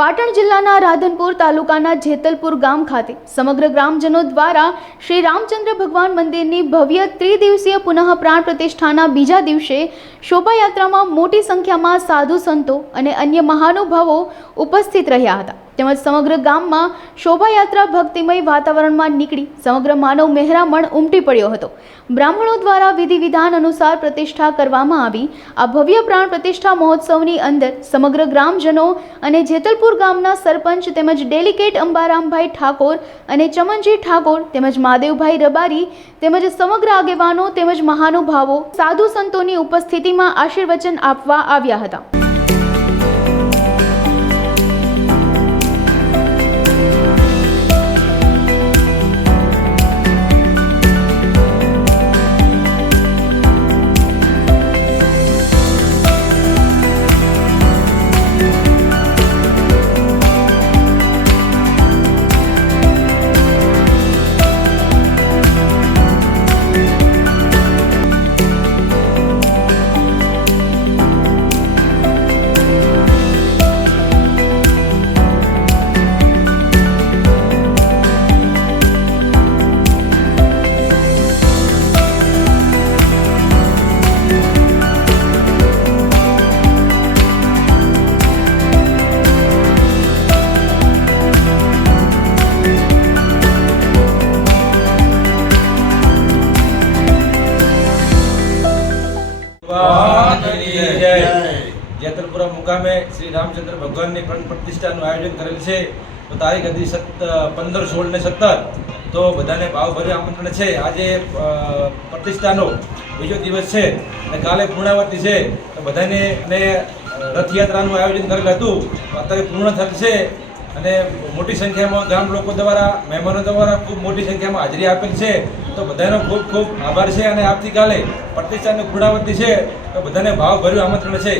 પાટણ જિલ્લાના રાધનપુર તાલુકાના જેતલપુર ગામ ખાતે સમગ્ર ગ્રામજનો દ્વારા શ્રી રામચંદ્ર ભગવાન મંદિરની ભવ્ય ત્રિદિવસીય પુનઃ પ્રાણ પ્રતિષ્ઠાના બીજા દિવસે શોભાયાત્રામાં મોટી સંખ્યામાં સાધુ સંતો અને અન્ય મહાનુભાવો ઉપસ્થિત રહ્યા હતા. તેમજ સમગ્ર ગામમાં શોભાયાત્રા ભક્તિમય વાતાવરણમાં નીકળી સમગ્ર માનવ મહેરામણ ઉમટી પડ્યો હતો. બ્રાહ્મણો દ્વારા વિધિ વિધાન અનુસાર પ્રતિષ્ઠા કરવામાં આવી. આ ભવ્ય પ્રાણ પ્રતિષ્ઠા મહોત્સવની અંદર સમગ્ર ગ્રામજનો અને જેતલપુર ગામના સરપંચ તેમજ ડેલિકેટ અંબારામભાઈ ઠાકોર અને ચમનજી ઠાકોર તેમજ મહાદેવભાઈ રબારી તેમજ સમગ્ર આગેવાનો તેમજ મહાનુભાવો સાધુ સંતોની ઉપસ્થિતિમાં આશીર્વચન આપવા આવ્યા હતા. જેતલપુરા મુકામે શ્રી રાमचंद्र भगवान की प्राण प्रतिष्ठा आयोजन करेल है. तो तारीख हती 15, 16 ने 17 तो बधाने भावभर्यु आमंत्रण है. आज प्रतिष्ठा बीजो दिवस है और काले पूर्णावती है. तो बधाने रथयात्रा आयोजन करेल हतुं. अत्यारे पूर्ण थल है અને મોટી સંખ્યામાં ગામ લોકો દ્વારા મહેમાનો દ્વારા ખૂબ મોટી સંખ્યામાં હાજરી આપેલ છે. તો બધાનો ખૂબ ખૂબ આભાર છે. અને આવતીકાલે પ્રતિષ્ઠાની પૂર્ણાવતી છે તો બધાને ભાવભર્યું આમંત્રણ છે.